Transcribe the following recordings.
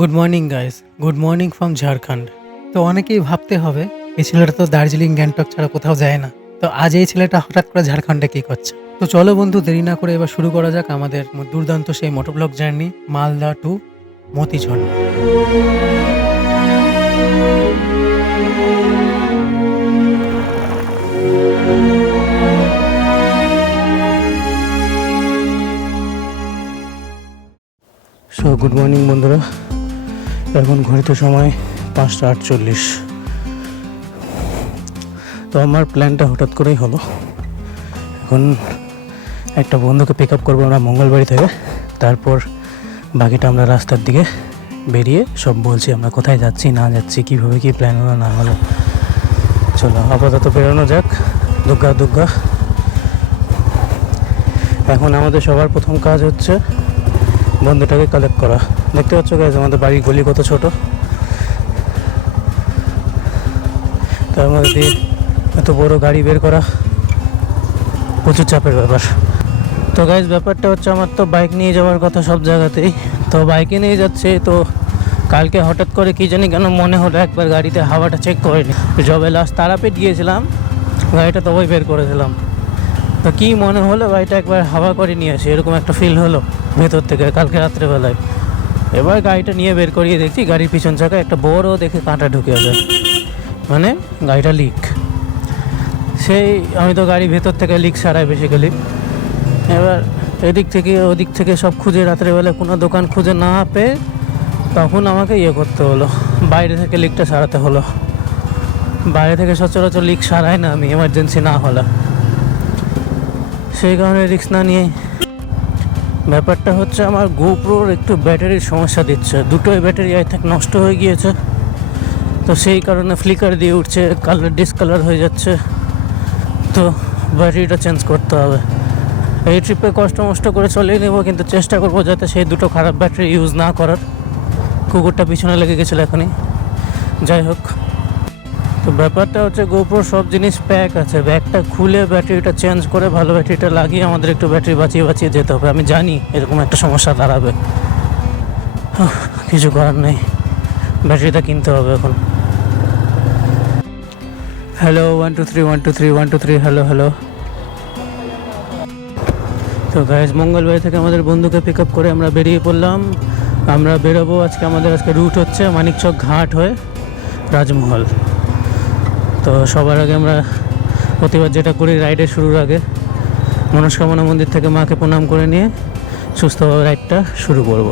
Good morning guys, good morning from Jharkhand. তো অনেকেই ভাবতে হবে এই ছেলেটা তো দার্জিলিং গ্যাংটক ছাড়া কোথাও যায় না, তো আজ এই ছেলেটা হঠাৎ করে ঝাড়খণ্ডে কি করছে? তো চলো বন্ধু, দেরি না করে এবার শুরু করা যাক আমাদের দুর্দান্ত সেই motoblog journey Malda to Motijharna. So good morning বন্ধুরা, এখন ঘড়িতে সময় 5:48। তো আমার প্ল্যানটা হঠাৎ করেই হলো। এখন একটা বন্ধুকে পিক আপ করবো আমরা মঙ্গলবাড়ি থেকে, তারপর বাকিটা আমরা রাস্তার দিকে বেরিয়ে সব বলছি আমরা কোথায় যাচ্ছি না যাচ্ছি, কীভাবে কী প্ল্যান হলো না হলো। চলো আপাতত বেরোনো যাক। দুর্গা দুর্গা। এখন আমাদের সবার প্রথম কাজ হচ্ছে বন্ধুটাকে কালেক্ট করা। দেখতে পাচ্ছ গাইজ আমাদের বাড়ির গলি কত ছোট, তার মধ্যে এত বড় গাড়ি বের করা প্রচুর চাপের ব্যাপার। তো গাইজ ব্যাপারটা হচ্ছে আমার তো বাইক নিয়ে যাওয়ার কথা সব জায়গাতেই, তো বাইকে নিয়ে যাচ্ছে। তো কালকে হঠাৎ করে কি জানি কেন মনে হলো একবার গাড়িতে হাওয়াটা চেক করিনি। যবে লাস্ট তারাপীঠ গিয়েছিলাম গাড়িটা তবেই বের করেছিলাম, তো কী মনে হলো গাড়িটা একবার হাওয়া করে নিয়ে আসি, এরকম একটা ফিল হলো ভেতর থেকে কালকে রাত্রেবেলায়। এবার গাড়িটা নিয়ে বের করিয়ে দেখছি গাড়ির পিছন চাকায় একটা বড় দেখে কাঁটা ঢুকে আছে, মানে গাড়িটা লিক। সেই আমি তো গাড়ি ভেতর থেকে লিক সারাই বেসিক্যালি। এবার এদিক থেকে ওদিক থেকে সব খুঁজে রাত্রেবেলা কোনো দোকান খুঁজে না পেয়ে তখন আমাকে করতে হলো, বাইরে থেকে লিকটা সারাতে হলো। বাইরে থেকে সচরাচর লিক সারাই না আমি, এমার্জেন্সি না হলে। সেই কারণে রিস্ক না নিয়ে। ব্যাপারটা হচ্ছে আমার গোপ্রোর একটু ব্যাটারির সমস্যা দিচ্ছে, দুটোই ব্যাটারি আই থিঙ্ক নষ্ট হয়ে গিয়েছে, তো সেই কারণে ফ্লিকার দিয়ে উঠছে, কালার ডিসকালার হয়ে যাচ্ছে। তো ব্যাটারিটা চেঞ্জ করতে হবে। এই ট্রিপে কষ্ট মষ্ট করে চলে নেব, কিন্তু চেষ্টা করবো যাতে সেই দুটো খারাপ ব্যাটারি ইউজ না করার। কুকুরটা পিছনে লেগে গেছিলো এখনই। যাই হোক, তো ব্যাপারটা হচ্ছে গোপ্রোর সব জিনিস প্যাক আছে, ব্যাগটা খুলে ব্যাটারিটা চেঞ্জ করে ভালো ব্যাটারিটা লাগিয়ে আমাদের একটু ব্যাটারি বাঁচিয়ে বাঁচিয়ে যেতে হবে। আমি জানি এরকম একটা সমস্যা দাঁড়াবে, কিছু করার নেই, ব্যাটারিটা কিনতে হবে এখন। Hello 1 2 3 1 2 3 1 2 3 hello hello. তো গাইজ মঙ্গলবাড়ি থেকে আমাদের বন্ধুকে পিক আপ করে আমরা বেরিয়ে পড়লাম। আমরা বেরোবো আজকে রুট হচ্ছে মানিকচক ঘাট হয়ে রাজমহল। তো সবার আগে আমরা প্রতিবার যেটা করি রাইডের শুরুর আগে মনস্কামনা মন্দির থেকে মাকে প্রণাম করে নিয়ে সুস্থভাবে রাইডটা শুরু করব।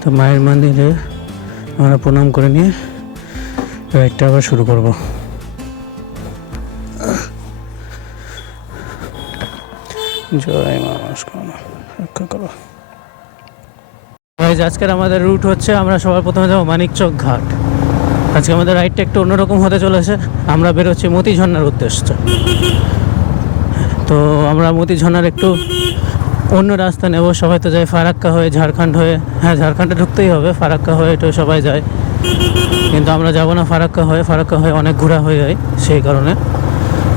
তো মায়ের মন্দিরে আমরা প্রণাম করে নিয়ে রাইডটা আবার শুরু করব। জয় মা মনস্কামনা রক্ষা করো। আজকের আমাদের রুট হচ্ছে আমরা সবার প্রথমে যাবো মানিকচক ঘাট। আজকে আমাদের রাইডটা একটু অন্যরকম হতে চলেছে। আমরা বেরোচ্ছি মতিঝর্ণার উদ্দেশ্যে। তো আমরা মতিঝর্ণার একটু অন্য রাস্তা নেব। সবাই তো যায় ফারাক্কা হয়ে ঝাড়খণ্ড হয়ে, হ্যাঁ ঝাড়খণ্ডে ঢুকতেই হবে, ফারাক্কা হয়ে তো সবাই যায়, কিন্তু আমরা যাব না ফারাক্কা হয়ে অনেক ঘোরা হয়ে যায়। সেই কারণে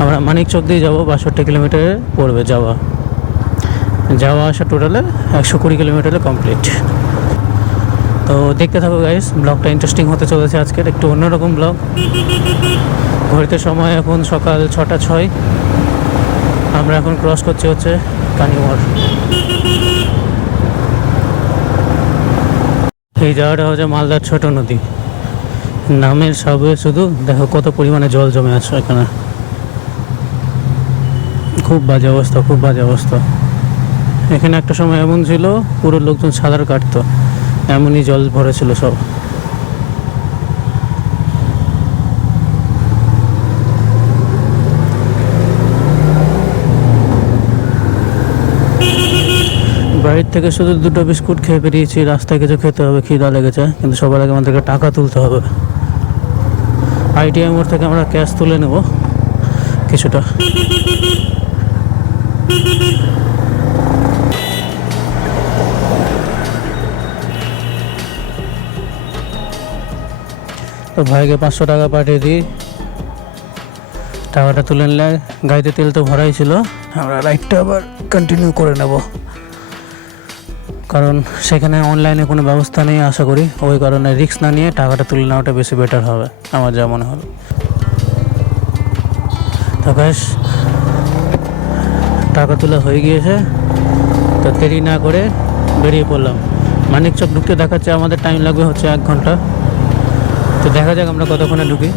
আমরা মানিকচক দিয়ে যাবো। 62 কিলোমিটারে পড়বে যাওয়া আসা, টোটালে 120 কিলোমিটারে কমপ্লিট। তো দেখতে থাকো গাইস, ব্লগটা ইন্টারেস্টিং হতে চলেছে আজকের, একটু অন্যরকম ব্লগ। ঘড়িতে সময় এখন সকাল 6:06। আমরা এখন ক্রস করছি হচ্ছে কানিমোড়। এই জায়গাটা হচ্ছে মালদার ছোট নদী, নামের সবে শুধু দেখো কত পরিমাণে জল জমে আছে এখানে। খুব বাজে অবস্থা। এখানে একটা সময় এমন ছিল পুরো লোকজন সাঁতার কাটতো, এমনই জল ভরেছিল সব। বাড়ির থেকে শুধু 2টো বিস্কুট খেয়ে বেরিয়েছি, রাস্তায় কিছু খেতে হবে, খিদা লেগেছে, কিন্তু সবার আগে আমাদেরকে টাকা তুলতে হবে। ITI মোড় থেকে আমরা ক্যাশ তুলে নেব কিছুটা। তো ভাইকে 500 টাকা পাঠিয়ে দিই, টাকাটা তুলে নিলে গাড়িতে তেল তো ভরাই ছিল, আমরা রাইডটা আবার কন্টিনিউ করে নেব, কারণ সেখানে অনলাইনে কোনো ব্যবস্থা নেই আশা করি। ওই কারণে রিস্ক না নিয়ে টাকাটা তুলে নেওয়াটা বেশি বেটার হবে আমার যা মনে হলো। তো বেশ টাকা তোলা হয়ে গিয়েছে, তো দেরি না করে বেরিয়ে পড়লাম। মানিকচক ঢুকতে দেখাচ্ছে আমাদের টাইম লাগবে হচ্ছে 1 ঘন্টা। তো দেখা যাক আমরা কতক্ষণে ঢুকি।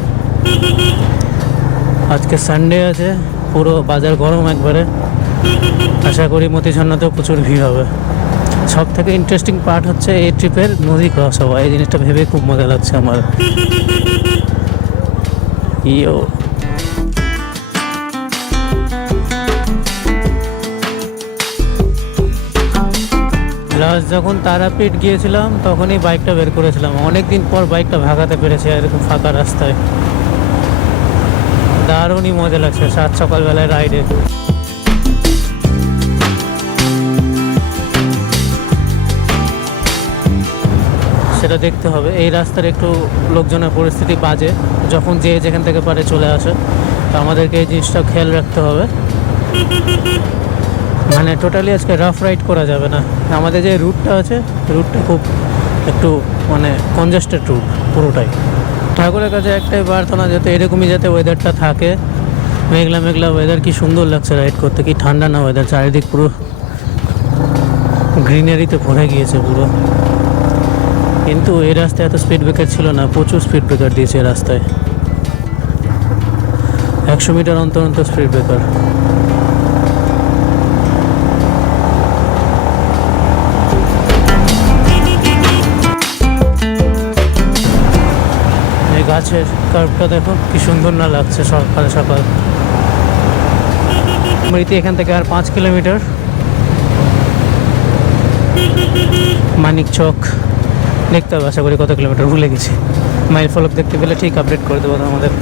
আজকে সানডে আছে, পুরো বাজার গরম একবারে। আশা করি মতিঝর্ণাতেও প্রচুর ভিড় হবে। সব থেকে ইন্টারেস্টিং পার্ট হচ্ছে এই ট্রিপের নদী ক্রস হওয়া, এই জিনিসটা ভেবে খুব মজা লাগছে আমার। ইয়ো লাস্ট যখন তারাপীঠ গিয়েছিলাম তখনই বাইকটা বের করেছিলাম, অনেক দিন পর বাইকটা ভাগাতে পেরেছি এরকম ফাঁকা রাস্তায়। দারুণই মজা লাগছে সাত সকালবেলায় রাইডে। সেটা দেখতে হবে। এই রাস্তার একটু লোকজনের পরিস্থিতি বাজে, যখন যে যেখান থেকে পারে চলে আসে, তো আমাদেরকে এই জিনিসটা খেয়াল রাখতে হবে। মানে টোটালি আজকে রাফ রাইড করা যাবে না। আমাদের যে রুটটা আছে, রুটটা খুব একটু মানে কনজেস্টেড রুট পুরোটাই। ঠাকুরের কাছে একটাই প্রার্থনা যাতে এরকমই যাতে ওয়েদারটা থাকে, মেঘলা মেঘলা ওয়েদার। কি সুন্দর লাগছে রাইড করতে, কি ঠান্ডা না ওয়েদার, চারিদিক পুরো গ্রিনারিতে ভরে গিয়েছে পুরো। কিন্তু এই রাস্তায় এত স্পিড ব্রেকার ছিল না, প্রচুর স্পিড ব্রেকার দিয়েছে এই রাস্তায়। 100 মিটার অন্তর অন্তর স্পিড ব্রেকার। এই গাছের কার্ভটা দেখো কি সুন্দর না লাগছে সকাল সকাল। মৃতি এখান থেকে আর 5 কিলোমিটার মানিকচক দেখতে হবে। আশা করি কত কিলোমিটার ভুলে গেছি, মাইল ফলক দেখতে পেলে ঠিক আপডেট করে দেবো আমাদের।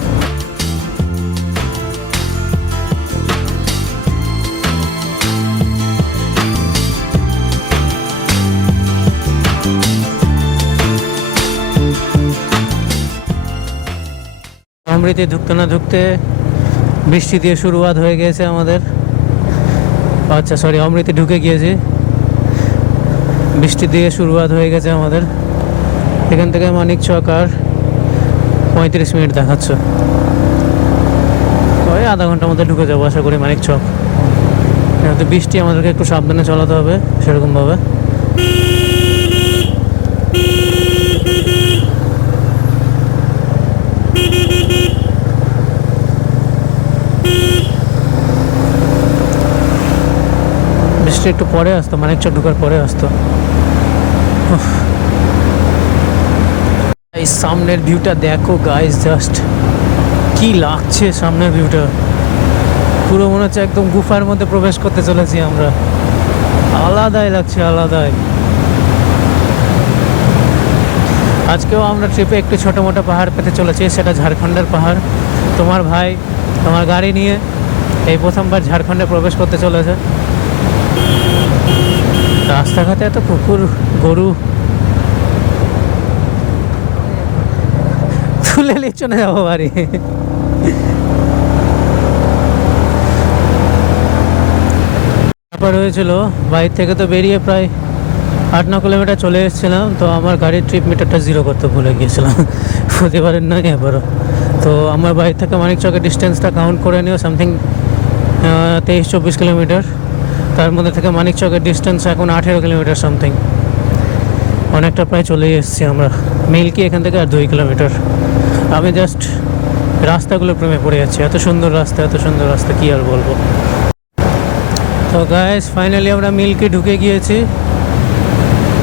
অমৃতি ঢুকতে না ঢুকতে বৃষ্টি দিয়ে শুরুয়াত হয়ে গেছে আমাদের। আচ্ছা সরি, অমৃতি ঢুকে গিয়েছি, বৃষ্টি দিয়ে শুরুয়াত হয়ে গেছে আমাদের। এখান থেকে মানিকচক আর 35 মিনিট দেখাচ্ছে, ওই আধা ঘন্টার মধ্যে ঢুকে যাবো আশা করি মানিকচক। তো বৃষ্টি আমাদেরকে একটু সাবধানে চালাতে হবে সেরকমভাবে। বৃষ্টি একটু পরে আসতো, মানিকচক ঢোকার পরে আসতো। এই সামনের ভিউটা দেখো গাইস, জাস্ট কি লাগছে সামনের ভিউটা। পুরো মনে হচ্ছে একদম গুফার মধ্যে প্রবেশ করতে চলেছি আমরা, আলাদাই লাগছে আলাদাই। আজকেও আমরা ট্রিপে একটু ছোটো মোটো পাহাড় পেতে চলেছি, সেটা ঝাড়খণ্ডের পাহাড়। তোমার ভাই তোমার গাড়ি নিয়ে এই প্রথমবার ঝাড়খণ্ডে প্রবেশ করতে চলেছে। রাস্তাঘাটে এত কুকুর গরু, তুলে নিয়ে চলে যাবো বাড়ি। ব্যাপার হয়েছিল, বাইর থেকে তো বেরিয়ে প্রায় 8-9 কিলোমিটার চলে এসেছিলাম, তো আমার গাড়ির ট্রিপ মিটারটা 0 করতে ভুলে গিয়েছিলাম। প্রতিবারের নয় এবারও। তো আমার বাড়ি থেকে মানিকচকের ডিস্টেন্সটা কাউন্ট করে নিও, সামথিং 23-24 কিলোমিটার। তার মধ্যে থেকে মানিকচকের ডিস্টেন্স এখন 18 কিলোমিটার সামথিং, অনেকটা প্রায় চলেই এসেছি আমরা। মিল্কি এখান থেকে আর 2 কিলোমিটার। আমি জাস্ট রাস্তাগুলো প্রেমে পড়ে যাচ্ছি, এত সুন্দর রাস্তা, এত সুন্দর রাস্তা, কি আর বলবো। তো গাইস ফাইনালি আমরা মিল্কি ঢুকে গিয়েছি।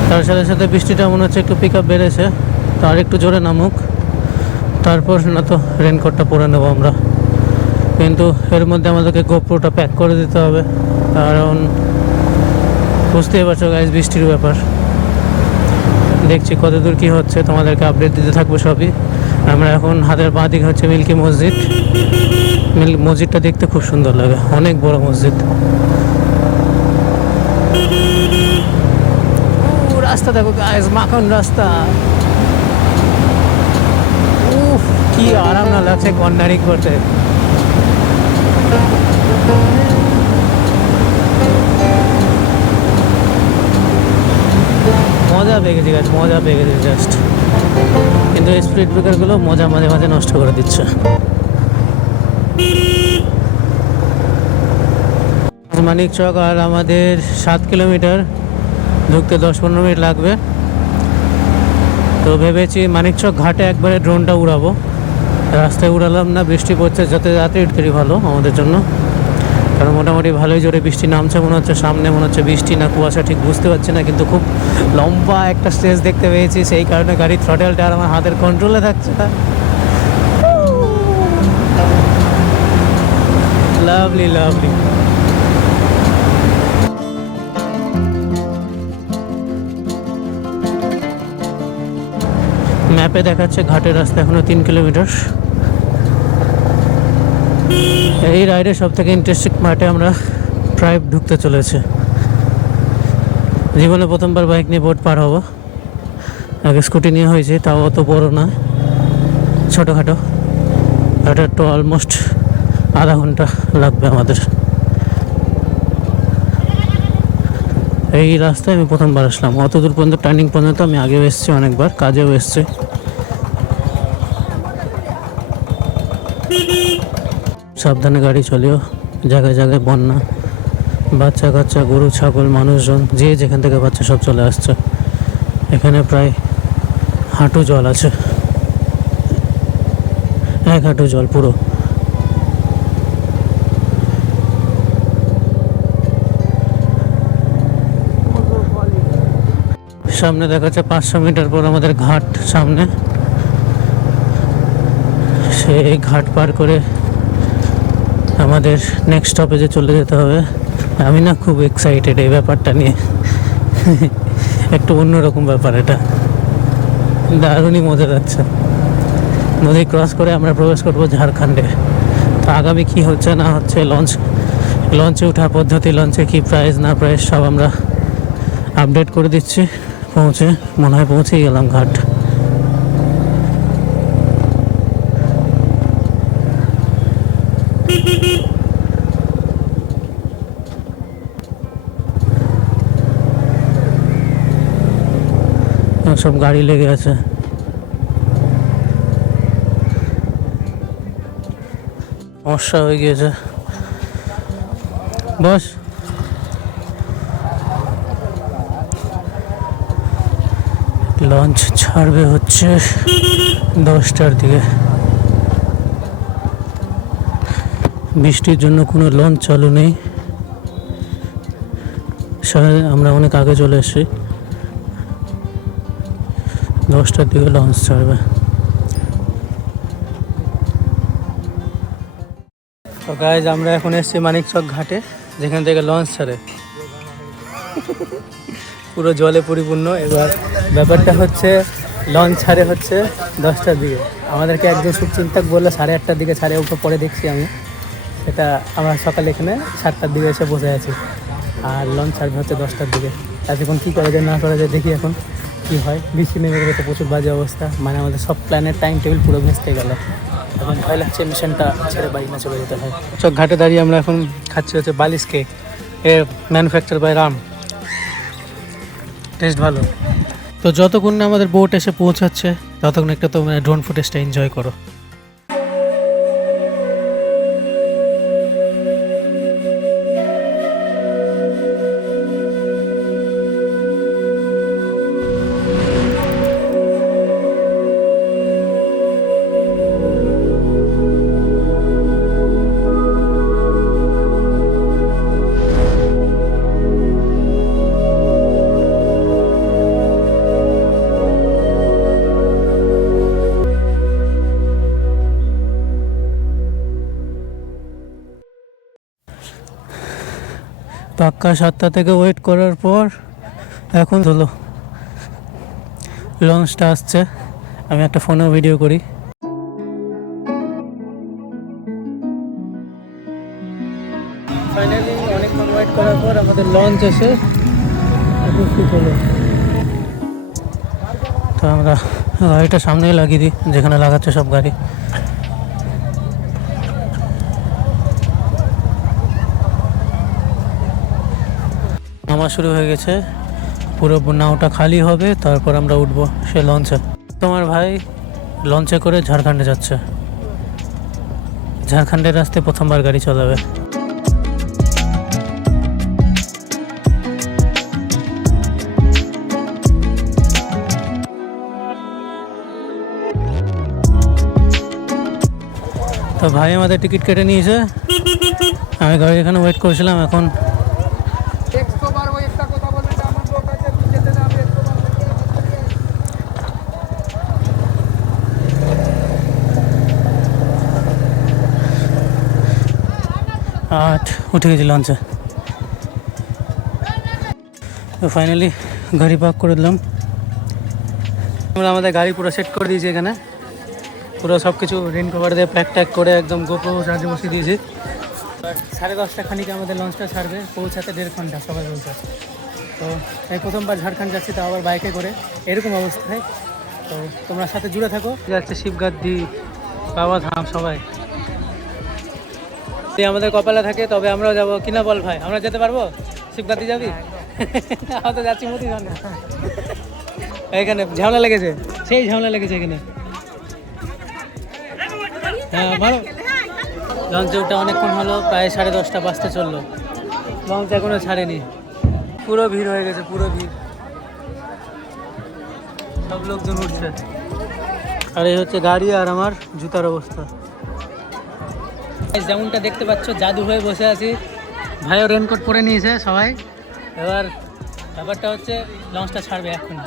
তার সাথে সাথে বৃষ্টিটা মনে হচ্ছে একটু পিক আপ বেড়েছে, তো আর একটু জোরে নামুক, তারপর না তো রেনকোটটা পরে নেবো আমরা। কিন্তু এর মধ্যে আমাদেরকে গোপ্রোটা প্যাক করে দিতে হবে, কারণ বুঝতেই পারছো গাইস বৃষ্টির ব্যাপার। দেখছি কত দূর কী হচ্ছে, তোমাদেরকে আপডেট দিতে থাকবো সবই। আমরা এখন হাতের বাঁ দিকে হচ্ছে মিল্কি মসজিদ। মসজিদটা দেখতে খুব সুন্দর লাগে, অনেক বড় মসজিদ। রাস্তা দেখো গাইস, মাখন রাস্তা। উফ কি আরাম না লাগছে কর্নারিং করতে। মজা পেয়ে গেছি গাছ, মজা পেয়ে গেছি জাস্ট। কিন্তু স্পিড ব্রেকারগুলো মজা মাঝে মাঝে নষ্ট করে দিচ্ছে। মানিকচক আর আমাদের 7 কিলোমিটার, ঢুকতে 10-15 মিনিট লাগবে। তো ভেবেছি মানিকচক ঘাটে একবারে ড্রোনটা উড়াবো। রাস্তায় উড়ালাম না, বৃষ্টি পড়ছে, যাতে তাড়াতাড়ি ভালো আমাদের জন্য। কারণ মোটামুটি ভালোই জোরে বৃষ্টি নামছে মনে হচ্ছে। সামনে মনে হচ্ছে বৃষ্টি না কুয়াশা ঠিক বুঝতে পারছি না, কিন্তু খুব লম্বা একটা স্টেজ দেখতে পেয়েছি, সেই কারণে গাড়ির থ্রটেলটা আর আমার হাতের কন্ট্রোলে থাকছে না। Lovely lovely. ম্যাপে দেখাচ্ছে ঘাটের রাস্তা এখনো 3 কিলোমিটার। এই রাইডের সব থেকে ইন্টারেস্টিং পার্টে আমরা ট্রাইব ঢুকতে চলেছে। জীবনে প্রথমবার বাইক নিয়ে বোট পার হবো। আগে স্কুটি নিয়ে হয়েছে, তাও অত বড় না, ছোটোখাটো। এটা তো অলমোস্ট আধা ঘন্টা লাগবে আমাদের। এই রাস্তায় আমি প্রথমবার আসলাম। অত দূর পর্যন্ত, টার্নিং পর্যন্ত আমি আগেও এসেছি অনেকবার, কাজেও এসেছি। সাবধানে গাড়ি চলেও, জায়গায় জায়গায় বন্যা, বাচ্চা কাচ্চা, গরু ছাগল, মানুষজন যে যেখান থেকে বাচ্চা সব চলে আসছে। এখানে প্রায় হাঁটু জল আছে, 1 হাঁটু জল পুরো। সামনে দেখাচ্ছে 500 মিটার পর আমাদের ঘাট সামনে। সেই ঘাট পার করে আমাদের নেক্সট স্টপেজে চলে যেতে হবে। আমি না খুব এক্সাইটেড এই ব্যাপারটা নিয়ে। একটু অন্যরকম ব্যাপার এটা, দারুণই মজা যাচ্ছে। নদী ক্রস করে আমরা প্রবেশ করবো ঝাড়খণ্ডে। তো আগামী কী হচ্ছে না হচ্ছে, লঞ্চে ওঠার পদ্ধতি, লঞ্চে কী প্রাইস না প্রাইস সব আমরা আপডেট করে দিচ্ছি। মনে হয় পৌঁছেই গেলাম ঘাট। সব গাড়ি লেগে আছে। সমস্যা হয়ে গিয়েছে। বস, লঞ্চ ছাড়বে হচ্ছে 10টার দিকে। বৃষ্টির জন্য কোনো লঞ্চ চালু নেই। আমরা অনেক আগে চলে এসেছি। 10টার দিকে লঞ্চ ছাড়বে। তো গাইজ, আমরা এখন এসেছি মানিকচক ঘাটে, যেখান থেকে লঞ্চ ছাড়ে। পুরো জলে পরিপূর্ণ। এবার ব্যাপারটা হচ্ছে, লঞ্চ ছাড়ে হচ্ছে 10টার দিকে। আমাদেরকে একজন শুভচিন্তক বললো 8:30টার দিকে ছাড়ে। ওকে পরে দেখছি আমি, সেটা আমরা সকালে এখানে 7টার দিকে এসে বসে আছি। আর লঞ্চ ছাড়বে হচ্ছে 10টার দিকে। এখন কী করা যায় না করা যায় দেখি এখন কী হয়। বৃষ্টি নেমে গেলে তো প্রচুর বাজে অবস্থা, মানে আমাদের সব প্ল্যানের টাইম টেবিল পুরো ভেস্তে গেল। এখন ভয় লাগছে মিশনটা ছেড়ে বাড়ি না চলে যেতে হয়। চক ঘাটে দাঁড়িয়ে আমরা এখন খাচ্ছি হচ্ছে বালিশ cake, a manufacture by Ram. Taste ভালো। তো যতক্ষণ না আমাদের বোট এসে পৌঁছাচ্ছে ততক্ষণ একটা তো মানে ড্রোন ফুটেজটা এনজয় করো। পাক্কা 7টা থেকে ওয়েট করার পর এখন হলো লঞ্চটা আসছে। আমি একটা ফোনেও ভিডিও করি। ফাইনালি অনেকক্ষণ ওয়েট করার পর আমাদের লঞ্চ এসে উপস্থিত হলো। তো আমরা গাড়িটা সামনেই লাগিয়ে দিই, যেখানে লাগাচ্ছে সব গাড়ি। নামা শুরু হয়ে গেছে, পুরো নাওটা খালি হবে, তারপর আমরা উঠবো সে লঞ্চে। তোমার ভাই লঞ্চে করে ঝাড়খণ্ডে যাচ্ছে, ঝাড়খণ্ডের রাস্তায় প্রথমবার গাড়ি চালাবে। তো ভাই আমাদের টিকিট কেটে নিয়েছে, আমি গাড়ি এখানে ওয়েট করছিলাম। এখন উঠে গেছি লঞ্চে। তো ফাইনালি গাড়ি পার্ক করে দিলাম। আমরা আমাদের গাড়ি পুরো সেট করে দিয়েছি এখানে, পুরো সব কিছু রেন কভার দিয়ে প্যাক ট্যাক করে একদম গোপ্রো চার্জে বসিয়ে দিয়েছি। 10:30 খানিকে আমাদের লঞ্চটা ছাড়বে, পৌঁছাতে 1.5 ঘন্টা সবাই বলছে। তো এই প্রথমবার ঝাড়খণ্ড যাচ্ছি, তাও আবার বাইকে করে এরকম অবস্থায়। তো তোমরা সাথে জুড়ে থাকো। যাচ্ছে শিবগাদ্দি, বাবা ধাম, সবাই আমাদের কপালে থাকে, তবে আমরাও যাবো কিনা বল ভাই? আমরা যেতে পারবো? শিবগাদ্দি যাবি? আমরা তো যাচ্ছি মতিঝর্ণা। এখানে ঝামেলা লেগেছে, সেই ঝামেলা লেগেছে এখানে। হ্যাঁ ভালো। লঞ্চে উঠে অনেকক্ষণ হলো, প্রায় 10:30 বাজতে চললো, লঞ্চ এখনো ছাড়েনি। পুরো ভিড় হয়ে গেছে, পুরো ভিড়, সব লোকজন উঠছে। আর এই হচ্ছে গাড়ি আর আমার জুতার অবস্থা। যেমনটা দেখতে পাচ্ছ জাদু হয়ে বসে আছি। ভাইও রেনকোট পরে নিয়েছে সবাই। এবার ব্যাপারটা হচ্ছে লঞ্চটা ছাড়বে এখন।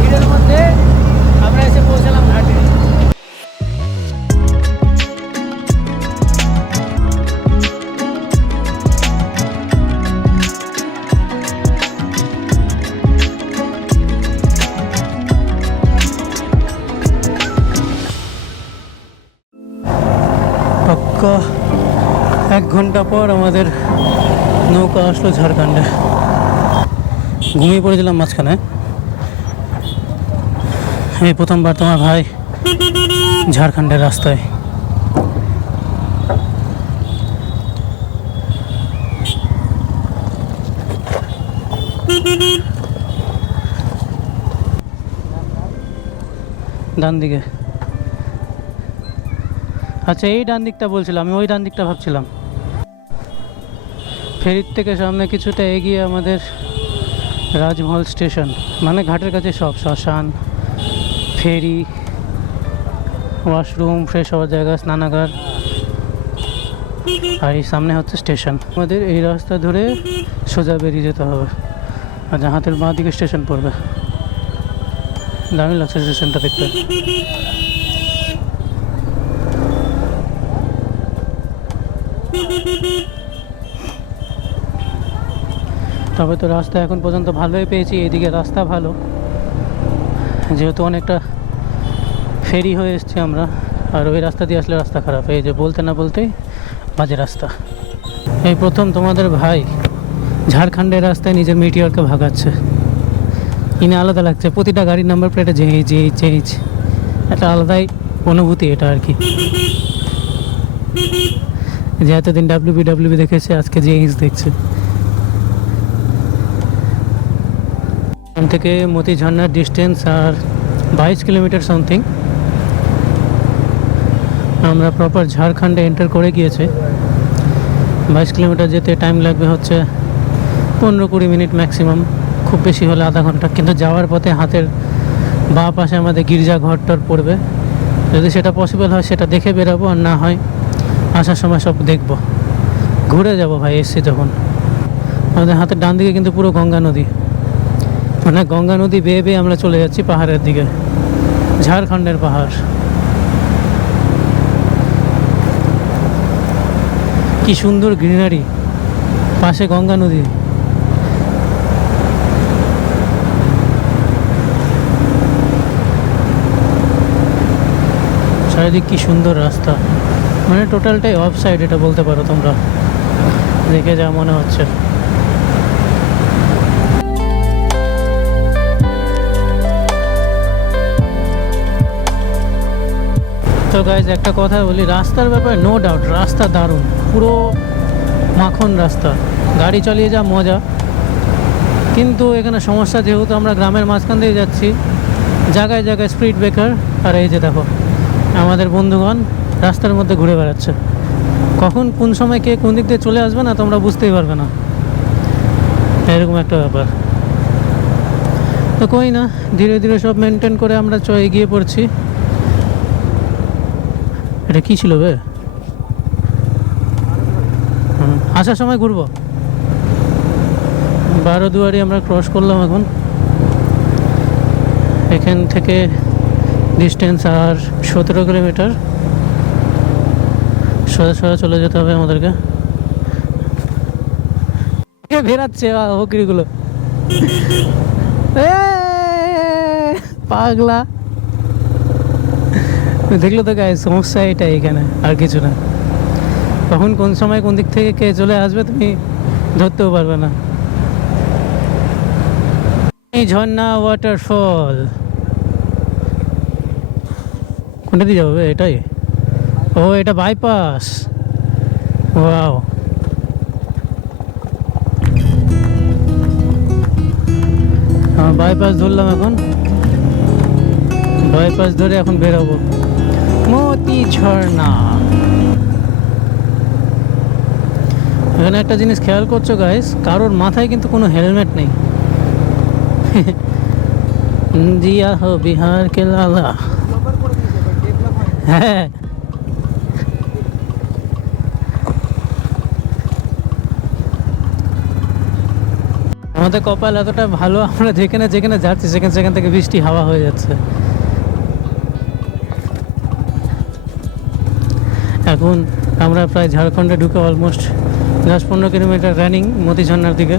ভিড়ের মধ্যে আমরা এসে পৌঁছালাম ঘাটে। পাক্কা 1 ঘন্টা পর আমাদের নৌকা আসলো ঝাড়খণ্ডে। ঘুমিয়ে পড়েছিলাম মাঝখানে। এই প্রথমবার তোমার ভাই ঝাড়খণ্ডের রাস্তায়। ডান দিকে, আচ্ছা এই ডান দিকটা বলছিলাম, আমি ওই ডান দিকটা ভাবছিলাম। ফেরির থেকে সামনে কিছুটা এগিয়ে আমাদের রাজমহল স্টেশন, মানে ঘাটের কাছে সব শ্মশান, ফেরি, ওয়াশরুম, ফ্রেশ হওয়ার জায়গা, স্নানাগার, আর এই সামনে হচ্ছে স্টেশন। আমাদের এই রাস্তা ধরে সোজা বেরিয়ে যেতে হবে, আর হাতের বাঁ দিকে স্টেশন পড়বে। দারুণ লাগছে স্টেশনটা দেখতে। তবে তো রাস্তা এখন পর্যন্ত ভালোই পেয়েছি, এইদিকে রাস্তা ভালো, যেহেতু অনেকটা ফেরি হয়ে এসছি আমরা। আর ওই রাস্তা দিয়ে আসলে রাস্তা খারাপ, এই যে বলতে না বলতেই বাজে রাস্তা। এই প্রথম তোমাদের ভাই ঝাড়খণ্ডের রাস্তায় নিজের মিটিওরকে ভাগাচ্ছে, কিনে আলাদা লাগছে। প্রতিটা গাড়ির নাম্বার প্লেটে জেইচ, একটা আলাদাই অনুভূতি এটা আর কি। যে এতদিন ডাব্লিউবি দেখেছে, আজকে জেইচ দেখছে। এখান থেকে মতিঝর্ণার ডিস্টেন্স আর 22 কিলোমিটার সামথিং। আমরা প্রপার ঝাড়খণ্ডে এন্টার করে গিয়েছে। 22 কিলোমিটার যেতে টাইম লাগবে হচ্ছে 15-20 মিনিট ম্যাক্সিমাম, খুব বেশি হলে আধা ঘন্টা। কিন্তু যাওয়ার পথে হাতের বাঁ পাশে আমাদের গির্জা ঘরটার পড়বে, যদি সেটা পসিবল হয় সেটা দেখে বেরাবো, আর না হয় আসার সময় সব দেখবো, ঘুরে যাব ভাই। এসছি যখন আমাদের হাতের ডান দিকে কিন্তু পুরো গঙ্গা নদী, মানে গঙ্গা নদী বেয়ে বেয়ে আমরা চলে যাচ্ছি পাহাড়ের দিকে, ঝাড়খণ্ডের পাহাড়। কি সুন্দর গ্রিনারি, পাশে গঙ্গা নদী। চারিদিক কি সুন্দর রাস্তা। মানে টোটালটাই অফ সাইড এটা বলতে পারো তোমরা, দেখে যা মনে হচ্ছে। তো গাইজ একটা কথা বলি, রাস্তার ব্যাপারে নো ডাউট রাস্তা দারুণ, পুরো মাখন রাস্তা, গাড়ি চালিয়ে যা মজা। কিন্তু এখানে সমস্যা, যেহেতু আমরা গ্রামের মাঝখান দিয়ে যাচ্ছি, জায়গায় জায়গায় স্পিড ব্রেকার। আর এই যে দেখো আমাদের বন্ধুগণ রাস্তার মধ্যে ঘুরে বেড়াচ্ছে, কখন কোন সময় কে কোন দিক দিয়ে চলে আসবে না তোমরা বুঝতেই পারবে না, এরকম একটা ব্যাপার। তো কই না, ধীরে ধীরে সব মেনটেন করে আমরা এগিয়ে পড়ছি। এটা কি ছিল বে? আসার সময় ঘুরবো। বারোদুয়ারি আমরা ক্রস করলাম এখন, এখান থেকে ডিস্টেন্স আর 17 কিলোমিটার, সোজা সোজা চলে যেতে হবে আমাদেরকে। বেরাচ্ছে বকরিগুলো, পাগলা। দেখলো তো গায়ে, সমস্যা এটা এখানে, আর কিছু না। কখন কোন সময় কোন দিক থেকে কে চলে আসবে তুমি ধরতেও পারবে না। এই ঝর্ণা ওয়াটারফল কোনটা দিয়ে যাবে? এটাই, ও এটা বাইপাস। ওয়াও, বাইপাস ধরলাম এখন, বাইপাস ধরে এখন বেরোবো মতি ঝর্ণা। এখানে একটা জিনিস খেয়াল করছো গাইস, কারোর মাথায় কিন্তু কোনো হেলমেট নেই। জিয়া হো বিহার কে লালা। হ্যাঁ, আমাদের কপাল এতটা ভালো, আমরা যেখানে যেখানে যাচ্ছি সেখান থেকে বৃষ্টি হাওয়া হয়ে যাচ্ছে। এখন আমরা প্রায় ঝাড়খণ্ডে ঢুকে অলমোস্ট 10-15 কিলোমিটার রানিং মতি ঝর্ণার দিকে।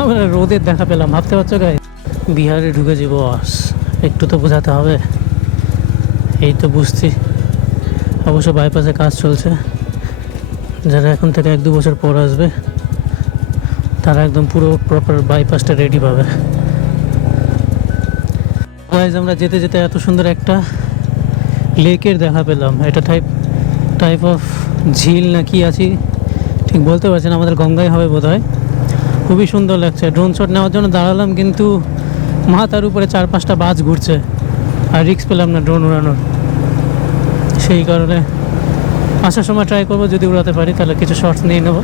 আমরা রোদের দেখা পেলাম, ভাবতে পারছো গায়ে, বিহারে ঢুকেছি বস, একটু তো বোঝাতে হবে। এই তো বুঝছি, অবশ্য বাইপাসে কাজ চলছে, যারা এখন থেকে 1-2 বছর পর আসবে তারা একদম পুরো প্রপার বাইপাসটা রেডি পাবে। আমরা যেতে যেতে এত সুন্দর একটা লেকের দেখা পেলাম, এটা টাইপ অফ ঝিল না কি আছি ঠিক বলতে পারছি না, আমাদের গঙ্গায় হবে বোধ হয়। খুবই সুন্দর লাগছে। ড্রোন শট নেওয়ার জন্য দাঁড়ালাম, কিন্তু মাথার উপরে 4-5টা বাজ ঘুরছে, আর রিস্ক পেলাম না ড্রোন উড়ানোর। সেই কারণে আসার সময় ট্রাই করবো, যদি উড়াতে পারি তাহলে কিছু শর্টস নিয়ে নেবো।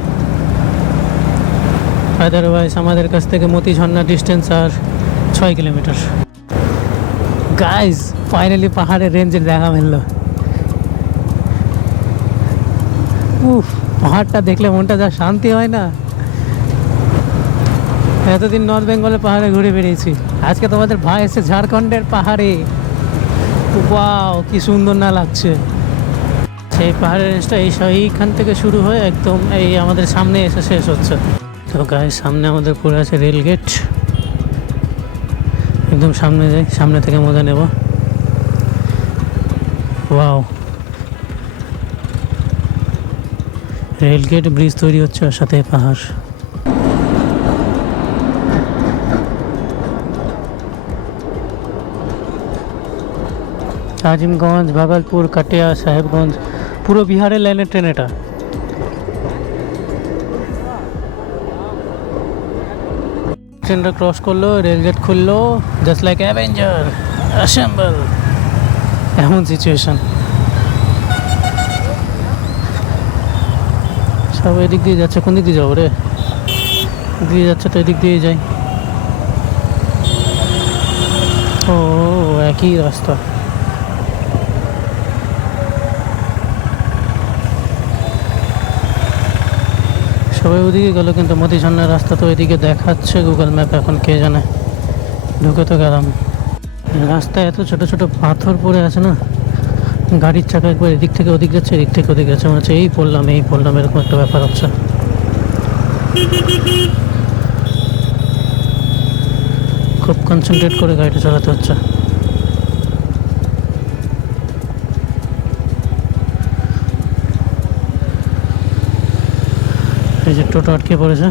আদারওয়াইজ আমাদের কাছ থেকে মতি ঝর্ণা ডিস্টেন্স আর 6 কিলোমিটার। গাইজ ফাইনালি পাহাড়ের রেঞ্জের দেখা মিললো। উফ, পাহাড়টা দেখলে মনটা যা শান্তি হয় না। এতদিন নর্থ বেঙ্গলের পাহাড়ে ঘুরে বেরিয়েছি, আজকে তোমাদের ভাই এসে ঝাড়খণ্ডের পাহাড়ে। ওয়াও, কি সুন্দর না লাগছে। সেই পাহাড়ের রেঞ্জটা এইখান থেকে শুরু হয়ে একদম এই আমাদের সামনে এসে শেষ হচ্ছে। তো গাইজ সামনে আমাদের পড়ে আছে রেল গেট, একদম সামনে যাই, সামনে থেকে মজা নেব। ওয়াও, রেল গেট, ব্রিজ তৈরি হচ্ছে, আর সাথে পাহাড়। আজিমগঞ্জ, ভাগলপুর, কাটিয়া, সাহেবগঞ্জ, পুরো বিহারের লাইনের ট্রেন এটা। ট্রেনটা ক্রস করলো, রেলগেট খুললো, জাস্ট লাইক অ্যাভেঞ্জার অ্যাসেম্বল, এমন সিচুয়েশন। সব এদিক দিয়ে যাচ্ছে, কোন দিক দিয়ে যাবো রে? দিয়ে যাচ্ছে তো এদিক দিয়ে যাই। ও একই রাস্তা। সবাই ওদিকে গেল, কিন্তু মতি ঝর্ণার রাস্তা তো এদিকে দেখাচ্ছে গুগল ম্যাপ, এখন কে জানে। ঢুকে তো গেলাম, রাস্তায় এত ছোট ছোট পাথর পড়ে আছে না, গাড়ির চাকা একবার এদিক থেকে ওদিক যাচ্ছে, এদিক থেকে ওদিক যাচ্ছে, মনে হচ্ছে এই পড়লাম এরকম একটা ব্যাপার হচ্ছে। খুব কনসেন্ট্রেট করে গাড়িটা চালাতে হচ্ছে। টোটো আটকে পড়েছে।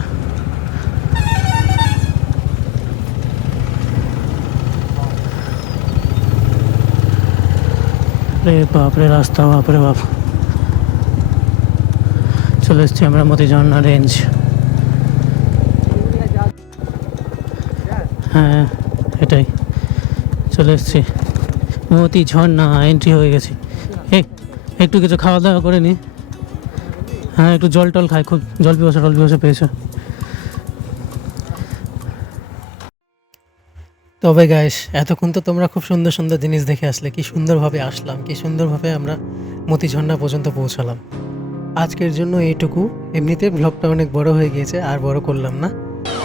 রে বাপরে রাস্তা, বাপরে বাপ। চলে এসছি আমরা মতি ঝর্ণা রেঞ্জ। হ্যাঁ এটাই, চলে এসছি মতি ঝর্ণা, এন্ট্রি হয়ে গেছি। একটু কিছু খাওয়া দাওয়া করে নি। হ্যাঁ একটু জল টল খাই, খুব জল পিপাসা পেয়েছে। তবে গাইস, এতক্ষণ তো তোমরা খুব সুন্দর সুন্দর জিনিস দেখে আসলে, কি সুন্দরভাবে আসলাম, কি সুন্দরভাবে আমরা মতি ঝর্ণা পর্যন্ত পৌঁছালাম। আজকের জন্য এইটুকু। এমনিতে ব্লগটা অনেক বড় হয়ে গিয়েছে, আর বড় করলাম না।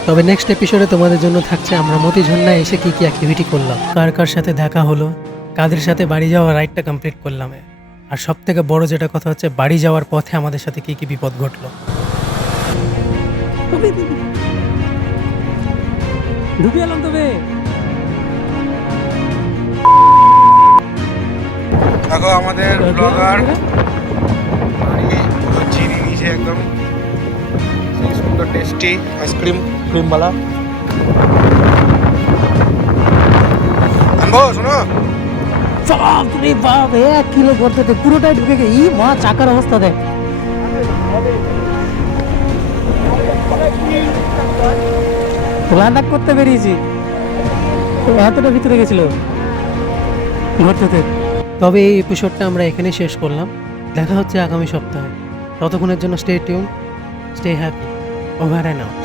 তবে নেক্সট এপিসোডে তোমাদের জন্য থাকছে আমরা মতি ঝর্ণায় এসে কি কি অ্যাক্টিভিটি করলাম, কার কার সাথে দেখা হলো, কাদের সাথে বাড়ি যাওয়া রাইডটা কমপ্লিট করলাম, আর সব থেকে বড় যেটা কথা হচ্ছে বাড়ি যাওয়ার পথে আমাদের সাথে কি কি বিপদ ঘটলো। ডুবে এলাম তবে। দেখো আমাদের ব্লগার চিনি নিচে একদম সেই সুন্দর টেস্টি আইসক্রিম ক্রিমওয়ালা আনবো শোনো। বাপরে বাপ, 1 কিলো করতে পুরোটাই ঢুকে গেছে। ই মা, চাকার অবস্থা দেখ। লাদাখ করতে বেরিয়েছি, এতটা ভিতরে গেছিল ঘুরতে। তবে এই এপিসোডটা আমরা এখানে শেষ করলাম। দেখা হচ্ছে আগামী সপ্তাহে। ততক্ষণের জন্য stay tune, stay happy, over and out.